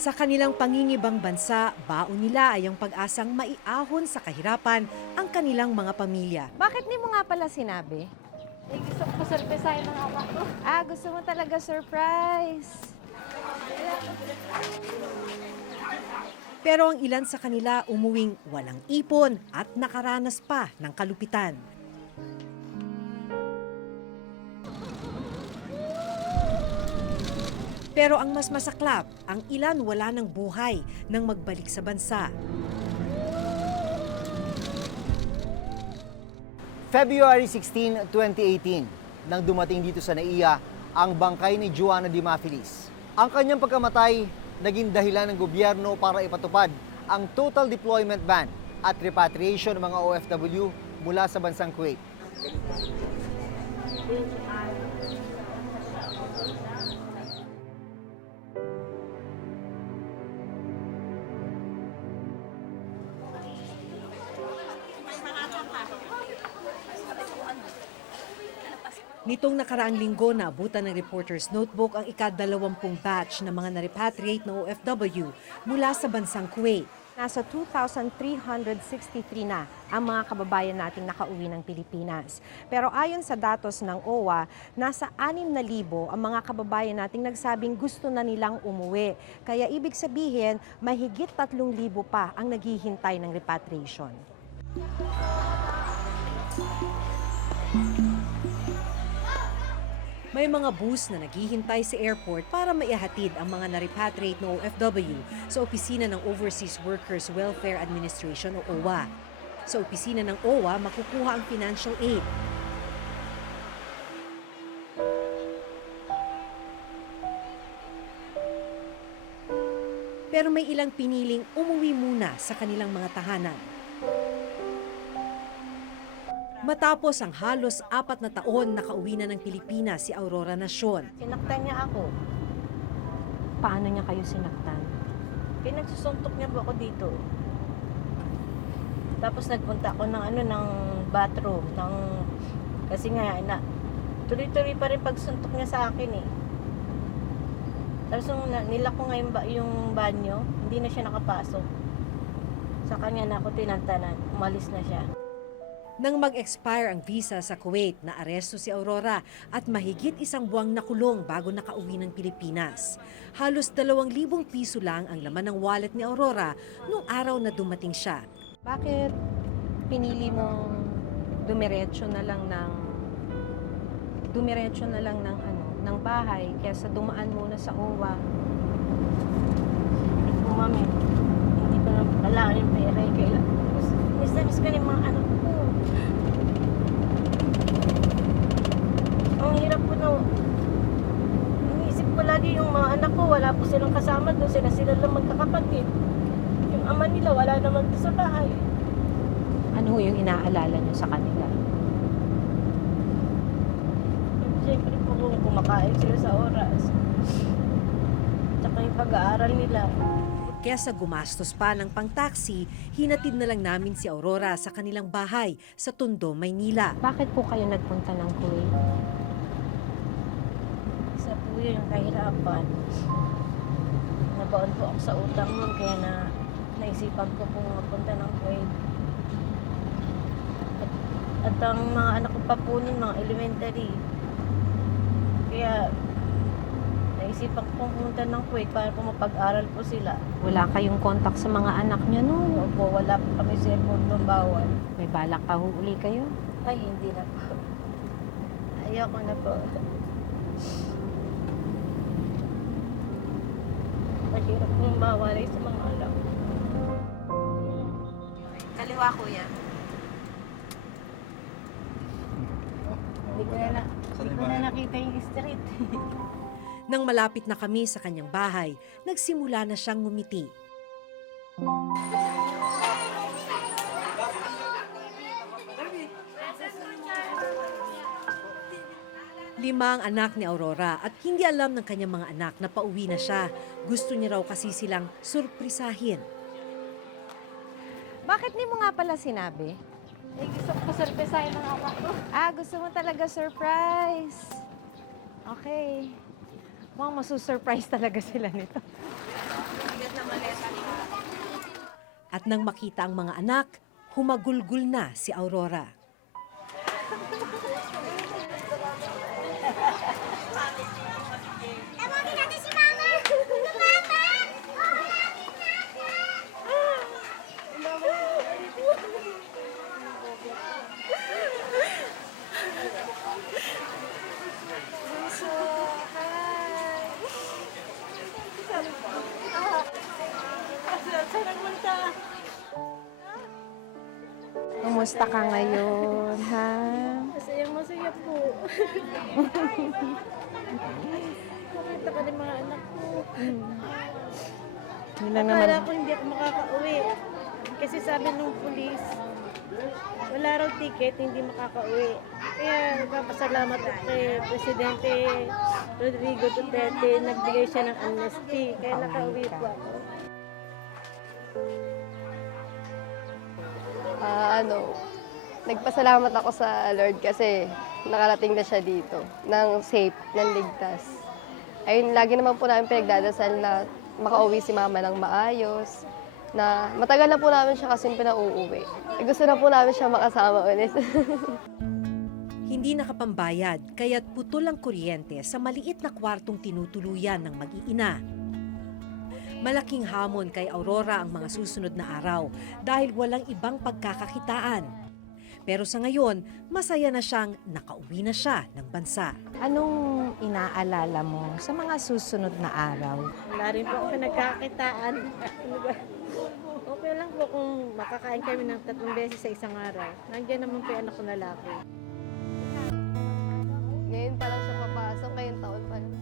Sa kanilang pangingibang bansa, baon nila ay ang pag-asang maiahon sa kahirapan ang kanilang mga pamilya. Bakit di mo nga pala sinabi? Gusto ko surpresahin ng anak ko. Gusto mo talaga surprise. Pero ang ilan sa kanila umuwing walang ipon at nakaranas pa ng kalupitan. Pero ang mas masaklap, ang ilan wala ng buhay nang magbalik sa bansa. February 16, 2018, nang dumating dito sa NAIA ang bangkay ni Joanna Dimafilis. Ang kanyang pagkamatay naging dahilan ng gobyerno para ipatupad ang total deployment ban at repatriation ng mga OFW mula sa bansang Kuwait. Nitong nakaraang linggo, naabutan ng Reporter's Notebook ang ika-20 batch ng mga na-repatriate na OFW mula sa bansang Kuwait. Nasa 2,363 na ang mga kababayan nating nakauwi ng Pilipinas. Pero ayon sa datos ng OWA, nasa 6,000 ang mga kababayan nating nagsabing gusto na nilang umuwi. Kaya ibig sabihin, mahigit 3,000 pa ang naghihintay ng repatriation. May mga bus na naghihintay sa airport para maihatid ang mga na-repatriate na OFW sa opisina ng Overseas Workers Welfare Administration o OWA. Sa opisina ng OWA, makukuha ang financial aid. Pero may ilang piniling umuwi muna sa kanilang mga tahanan. Matapos ang halos 4 na taon, nakauwi na ng Pilipinas si Aurora Nacion. Sinaktan niya ako. Paano niya kayo sinaktan? Pinagsusuntok niya po ako dito. Tapos nagpunta ako ng bathroom. Kasi nga, tuloy-tuloy pa rin pagsuntok niya sa akin eh. Tapos nila ko nga yung banyo, hindi na siya nakapasok. Sa kanya na ako tinantanan, umalis na siya. Nang mag-expire ang visa sa Kuwait, naaresto si Aurora at mahigit 1 buwang nakulong bago nakauwi ng Pilipinas. Halos 2,000 piso lang ang laman ng wallet ni Aurora nung araw na dumating siya. Bakit pinili mong dumiretso na lang ng bahay kaysa dumaan muna sa OWA? Hindi po mami, hindi ko na kailangan yung pera. Miss ko na yung mga anak ko. Ang hirap po na, iniisip ko lagi yung mga anak ko, wala po silang kasama doon, sila lang magkakapatid. Yung ama nila, wala naman doon sa bahay. Ano yung inaalala niyo sa kanila? Siyempre po kung kumakain sila sa oras. Tsaka yung pag-aaral nila. Kesa gumastos pa ng pang-taxi, hinatid na lang namin si Aurora sa kanilang bahay sa Tondo, Maynila. Bakit po kayo nagpunta ng Kuwait? Isa po yun yung kahirapan. Nabaon po ako sa utang nun, kaya naisipan ko pong mapunta ng Kuwait. At ang mga anak ko pa po nun, mga elementary. Kaya naisipan ko pong pumunta ng Kuwait para po mapag-aral po sila. Wala kayong kontak sa mga anak niyo noon? Opo, wala po kami cellphone nung bawal. May balak pa huli kayo? Ay, hindi na po. Ayoko na po. Mahirap pong mawalay sa mga anak. Kaliwa, kuya. Hindi ko na nakita yung street. Nang malapit na kami sa kanyang bahay, nagsimula na siyang ngumiti. Lima ang anak ni Aurora at hindi alam ng kanyang mga anak na pauwi na siya. Gusto niya raw kasi silang surprisahin. Bakit di mo nga pala sinabi? Gusto ko surpresahin ng anak ko. Gusto mo talaga surprise. Okay. Mukhang masusurprise talaga sila nito. At nang makita ang mga anak, humagulgul na si Aurora. Kumusta ka ngayon, ha? Masaya po. Nakita ka ng mga anak ko. Yun lang naman. Akala ko hindi ako makakauwi. Kasi sabi nung pulis, wala raw ticket, hindi makakauwi. Kaya nagpapasalamat ako kay Presidente Rodrigo Duterte, nagbigay siya ng amnesty. Kaya nakauwi po ako. Nagpasalamat ako sa Lord kasi nakarating na siya dito ng safe, ng ligtas. Ayun, lagi naman po namin pinagdadasal na makauwi si Mama ng maayos, na matagal na po namin siya kasi pinauuwi. Gusto na po namin siya makasama ulit. Hindi nakapambayad, kaya't putol ang kuryente sa maliit na kwartong tinutuluyan ng mag-iina. Malaking hamon kay Aurora ang mga susunod na araw dahil walang ibang pagkakakitaan. Pero sa ngayon, masaya na siyang nakauwi na siya ng bansa. Anong inaalala mo sa mga susunod na araw? Wala rin po ako pinagkakitaan. Okay lang po kung makakain kami ng 3 beses sa isang araw. Nandiyan naman po yung anak ko lalaki. Ngayon pa lang siya papasok, ngayong taon pa lang.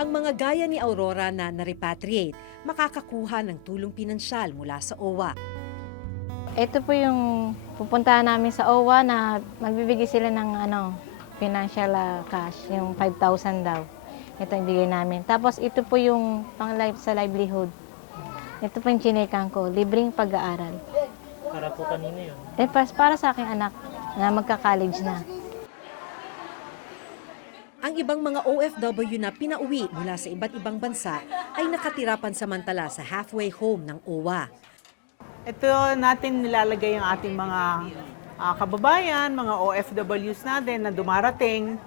Ang mga gaya ni Aurora na na-repatriate, makakakuha ng tulong pinansyal mula sa OWA. Ito po yung pupuntahan namin sa OWA na magbibigay sila ng financial cash, yung 5,000 daw. Ito yung bigay namin. Tapos ito po yung sa livelihood. Ito po yung chinekan ko, libreng pag-aaral. Para po kanina yun. Para sa aking anak na magka-college na. Ang ibang mga OFW na pinauwi mula sa iba't ibang bansa ay nakatira pansamantala sa halfway home ng OWA. Ito natin nilalagay ang ating mga kababayan, mga OFWs natin na dumarating.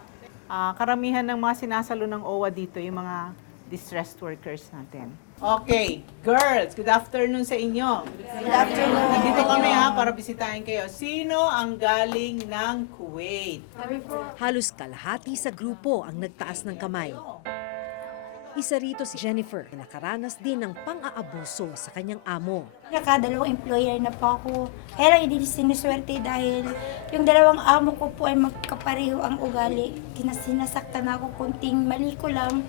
Karamihan ng mga sinasalo ng OWA dito, yung mga distressed workers natin. Okay, girls, good afternoon sa inyo. Good afternoon. Nandito kami para bisitahin kayo. Sino ang galing ng Kuwait? Halos kalahati sa grupo ang nagtaas ng kamay. Isa rito si Jennifer, na nakaranas din ng pang-aabuso sa kanyang amo. Nakadalawang employer na po ako. Kaya lang hindi sinuswerte dahil yung dalawang amo ko po ay magkapareho ang ugali. Sinasaktan ako kunting mali ko lang.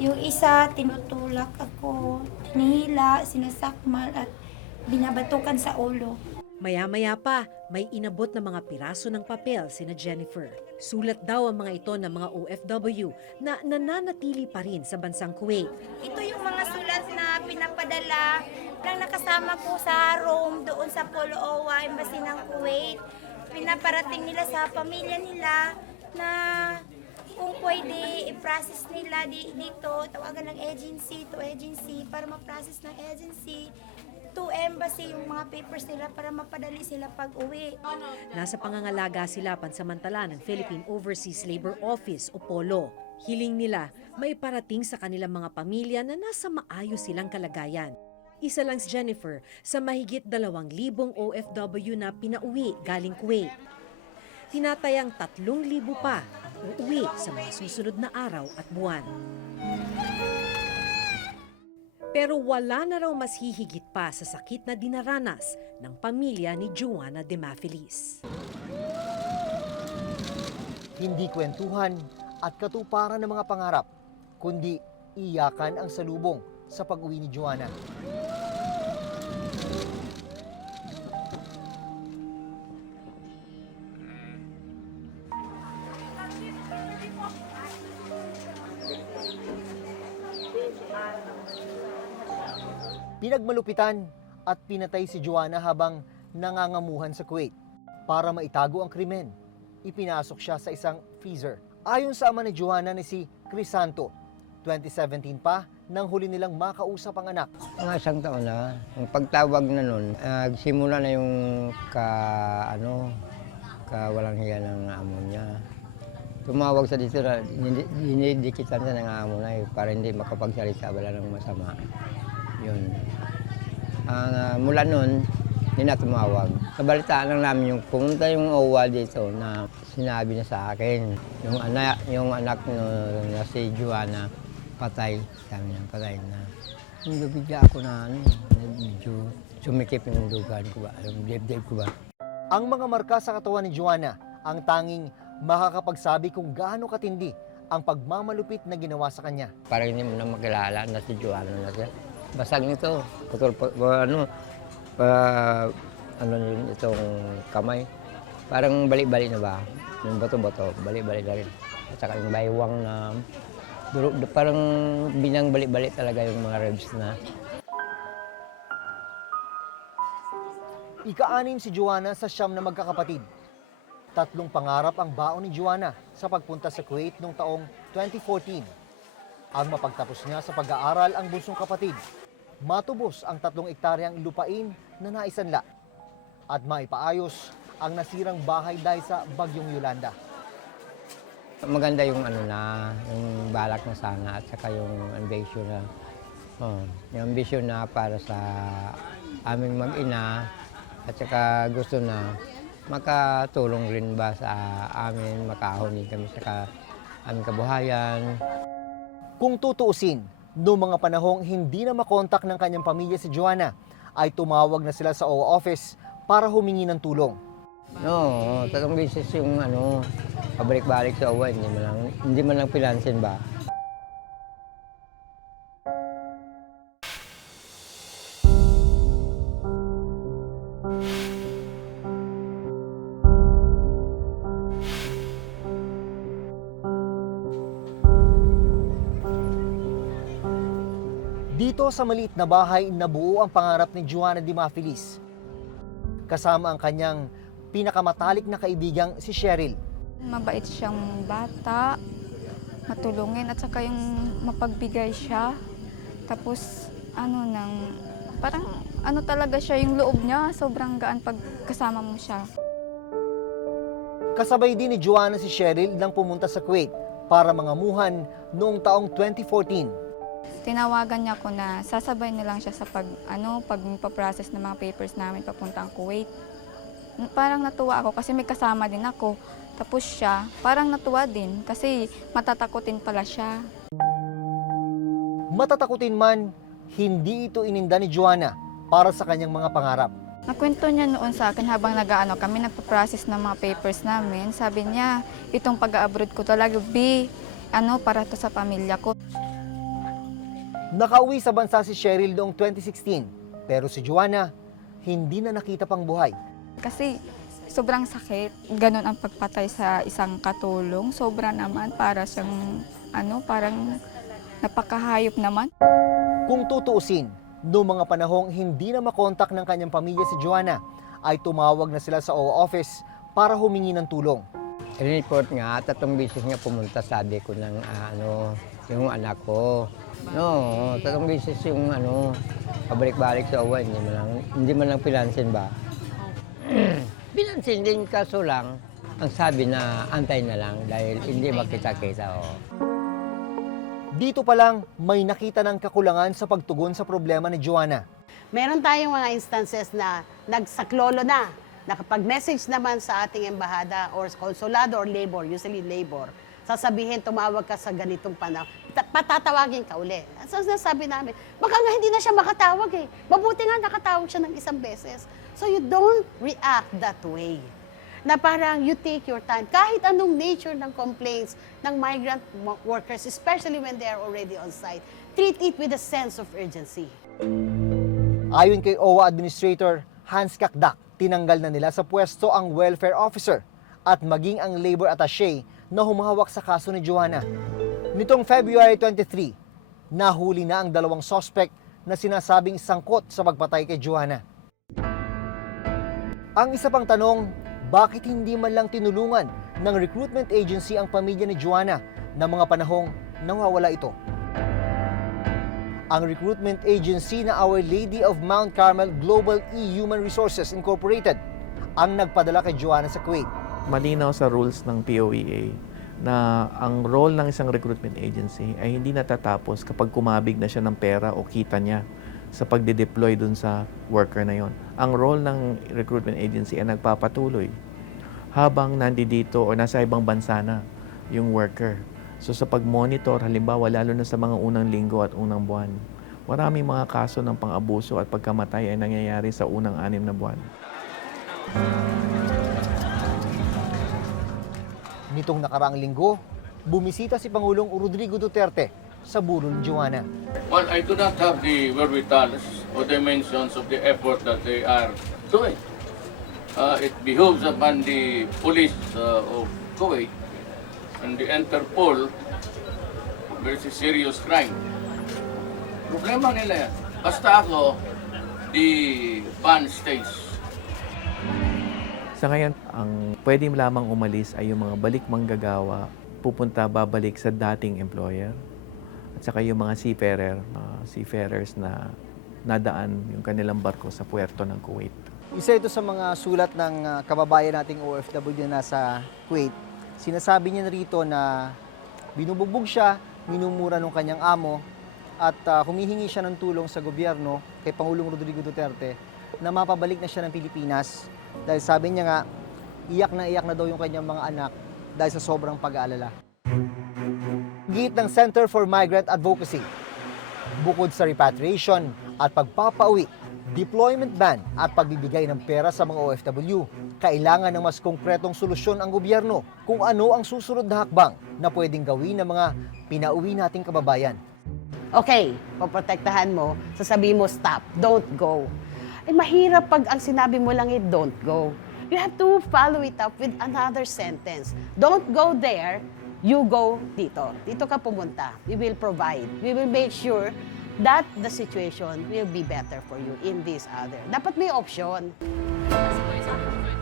Yung isa, tinutulak ako, tinihila, sinasakmal at binabatukan sa ulo. Maya-maya pa, may inabot na mga piraso ng papel sina Jennifer. Sulat daw ang mga ito ng mga OFW na nananatili pa rin sa bansang Kuwait. Ito yung mga sulat na pinapadala ng nakasama ko sa Rome doon sa Polo OWA, Embassy ng Kuwait. Pinaparating nila sa pamilya nila na kung pwede i-process nila dito, tawagan ng agency to agency para ma-process ng agency to embassy yung mga papers nila para mapadali sila pag-uwi. Nasa pangangalaga sila pansamantala ng Philippine Overseas Labor Office o POLO. Hiling nila maiparating sa kanilang mga pamilya na nasa maayos silang kalagayan. Isa lang si Jennifer sa mahigit 2,000 OFW na pinauwi galing Kuwait. Tinatayang 3,000 pa ang uuwi sa mga susunod na araw at buwan. Pero wala na raw mas hihigit pa sa sakit na dinaranas ng pamilya ni Joanna Demafilis. Hindi kwentuhan at katuparan ng mga pangarap, kundi iyakan ang salubong sa pag-uwi ni Joanna. Pinagmalupitan at pinatay si Joanna habang nangangamuhan sa Kuwait. Para maitago ang krimen, ipinasok siya sa isang freezer. Ayon sa ama ni Joanna na si Crisanto, 2017 pa nang huli nilang makausap ang anak. Mga isang taon na, ang pagtawag na nun, simula na yung walang hiya ng amo niya. Tumawag sa dito na dinidikitan siya ng amo na para hindi makapagsalita, wala ng masama. Yun. Mula nun, hindi na tumawag. Kabalitaan lang namin yung pumunta yung OWA dito na sinabi na sa akin, yung anak na si Joanna, patay. Sabi niya, patay na. Hindi bigla ako na medyo sumikip yung dugan ko ba, yung dibdib ko ba. Ang mga marka sa katawan ni Joanna ang tanging makakapagsabi kung gaano katindi ang pagmamalupit na ginawa sa kanya. Parang hindi mo na makilala na si Joanna na siya. Basag nito, putol, itong kamay. Parang balik-balik na ba? Yung bato-bato, balik-balik na rin. At saka yung baywang na, parang binang balik-balik talaga yung mga ribs na. Ika-anim si Joanna sa 9 na magkakapatid. 3 pangarap ang baon ni Joanna sa pagpunta sa Kuwait noong taong 2014. Ang mapagtapos niya sa pag-aaral ang bunsong kapatid, matubos ang 3 ektaryang lupain na naisanla at maipaayos ang nasirang bahay dahil sa Bagyong Yolanda. Maganda yung yung balak na sana at saka yung ambition na para sa aming mag-ina at saka gusto na makatulong rin ba sa amin, makahuni kami sa aming kabuhayan. Kung tutuusin, noong mga panahong hindi na makontak ng kanyang pamilya si Joanna, ay tumawag na sila sa OWA office para humingi ng tulong. No, 3 beses yung pabalik-balik sa OWA, hindi man lang pinansin ba. Dito sa maliit na bahay, nabuo ang pangarap ni Joanna Dimafilis. Kasama ang kanyang pinakamatalik na kaibigang si Cheryl. Mabait siyang bata, matulungin at saka yung mapagbigay siya. Tapos parang talaga siya yung loob niya, sobrang gaan pag kasama mo siya. Kasabay din ni Joanna si Cheryl nang pumunta sa Kuwait para mangamuhan noong taong 2014. Tinawagan niya ako na sasabay na lang siya sa pagpaprocess ng mga papers namin papuntang Kuwait. Parang natuwa ako kasi may kasama din ako. Tapos siya, parang natuwa din kasi matatakutin pala siya. Matatakutin man, hindi ito ininda ni Joanna para sa kanyang mga pangarap. Nakwento niya noon sa akin habang kami nagpa-process ng mga papers namin. Sabi niya, itong pag-abroad ko talaga, para to sa pamilya ko. Nakauwi sa bansa si Cheryl noong 2016, pero si Joanna hindi na nakita pang buhay. Kasi sobrang sakit, ganun ang pagpatay sa isang katulong. Sobra naman, para siyang parang napakahayop naman. Kung tutuusin, noong mga panahong hindi na makontak ng kanyang pamilya si Joanna, ay tumawag na sila sa OWA office para humingi ng tulong. Report nga, 3 beses nga pumunta, sabi ko ng yung anak ko. No, 3 beses yung pabalik-balik sa OWA, hindi man lang pinansin ba. Pinansin din, kaso lang, ang sabi na antay na lang dahil hindi makita-kita. Dito pa lang, may nakita ng kakulangan sa pagtugon sa problema ni Joanna. Meron tayong mga instances na nagsaklolo na nakapag-message naman sa ating embahada or konsulado or labor, usually labor, sasabihin tumawag ka sa ganitong panahon, patatawagin ka uli. So nasabi namin, baka nga hindi na siya makatawag eh. Mabuti nga nakatawag siya ng 1 beses. So you don't react that way. Na parang you take your time. Kahit anong nature ng complaints ng migrant workers, especially when they are already on site, treat it with a sense of urgency. Ayon kay OWA Administrator Hans Kakdak, tinanggal na nila sa pwesto ang welfare officer at maging ang labor attaché na humahawak sa kaso ni Joanna. Nitong February 23, nahuli na ang 2 suspect na sinasabing sangkot sa pagpatay kay Joanna. Ang isa pang tanong, bakit hindi man lang tinulungan ng recruitment agency ang pamilya ni Joanna na mga panahong nawawala ito? ang recruitment agency na Our Lady of Mount Carmel Global E-Human Resources Incorporated ang nagpadala kay Joanna sa Kuwait. Malinaw sa rules ng POEA na ang role ng isang recruitment agency ay hindi natatapos kapag kumabig na siya ng pera o kita niya sa pagde-deploy dun sa worker na yon. Ang role ng recruitment agency ay nagpapatuloy habang nandito o nasa ibang bansa na yung worker. So sa pag-monitor, halimbawa lalo na sa mga unang linggo at unang buwan, maraming mga kaso ng pang-abuso at pagkamatay ay nangyayari sa unang 6 na buwan. Nitong nakaraang linggo, bumisita si Pangulong Rodrigo Duterte sa burol ni Joanna. Well, I do not have the wherewithal or dimensions of the effort that they are doing. It behooves upon the police of Kuwait and the Interpol versus serious crime. Problema nila yan. Basta ako, the ban stays. Sa ngayon, ang pwede lamang umalis ay yung mga balik manggagawa, babalik sa dating employer, at saka yung mga seafarers na nadaan yung kanilang barko sa puerto ng Kuwait. Isa ito sa mga sulat ng kababayan nating OFW na nasa Kuwait. Sinasabi niya rito na binubugbog siya, minumura ng kanyang amo, at humihingi siya ng tulong sa gobyerno kay Pangulong Rodrigo Duterte na mapabalik na siya ng Pilipinas. Dahil sabi niya nga, iyak na daw yung kanyang mga anak dahil sa sobrang pag-aalala. Git ng Center for Migrant Advocacy, bukod sa repatriation at pagpapauwi, deployment ban at pagbibigay ng pera sa mga OFW, kailangan ng mas konkretong solusyon ang gobyerno kung ano ang susunod na hakbang na pwedeng gawin ng mga pinauwi nating kababayan. Okay, poprotektahan mo, sasabihin mo stop, don't go. Eh mahirap pag ang sinabi mo lang don't go. You have to follow it up with another sentence. Don't go there, you go dito. Dito ka pumunta. We will provide. We will make sure that the situation will be better for you in this other. Dapat may option.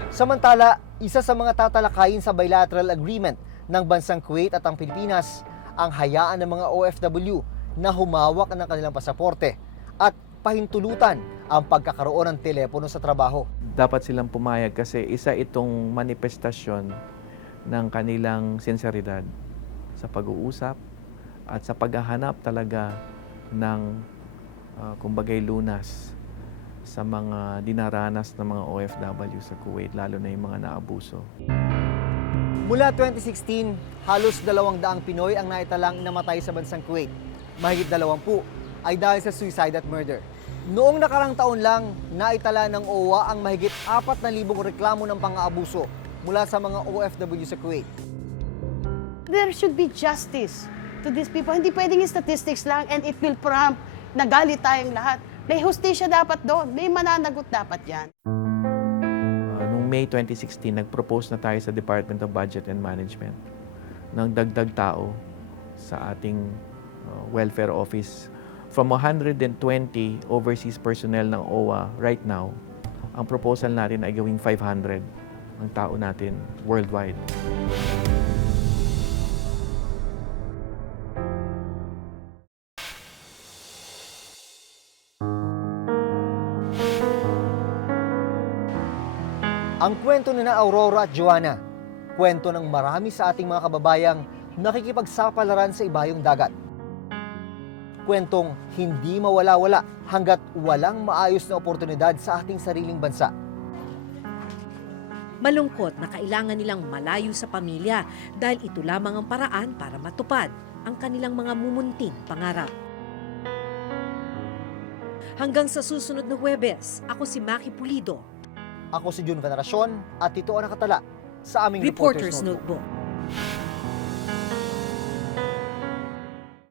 Samantala, isa sa mga tatalakayin sa bilateral agreement ng bansang Kuwait at ang Pilipinas ang hayaan ng mga OFW na humawak ng kanilang pasaporte at pahintulutan ang pagkakaroon ng telepono sa trabaho. Dapat silang pumayag kasi isa itong manifestasyon ng kanilang sinseridad sa pag-uusap at sa paghahanap talaga ng kumbagay lunas sa mga dinaranas ng mga OFW sa Kuwait, lalo na yung mga naabuso. Mula 2016, halos 200 Pinoy ang naitalang namatay sa bansang Kuwait. Mahigit 20 ay dahil sa suicide at murder. Noong nakarang taon lang, naitala ng OWA ang mahigit 4,000 reklamo ng pang-aabuso mula sa mga OFW sa Kuwait. There should be justice to these people. Hindi pwedeng statistics lang and it will prompt nagalit tayong lahat. May hustisya dapat doon. May mananagot dapat yan. Noong May 2016, nag-propose na tayo sa Department of Budget and Management ng dagdag tao sa ating welfare office. From 120 overseas personnel ng OWA right now, ang proposal natin ay gawing 500 ang tao natin worldwide. Ang kwento na Aurora at Joanna, kwento ng marami sa ating mga kababayang nakikipagsapalaran sa ibayong dagat. Kwentong hindi mawala-wala hanggat walang maayos na oportunidad sa ating sariling bansa. Malungkot na kailangan nilang malayo sa pamilya dahil ito lamang ang paraan para matupad ang kanilang mga mumunting pangarap. Hanggang sa susunod na Huwebes, ako si Maki Pulido. Ako si Jun Veneracion at ito ang nakatala sa aming Reporter's Notebook.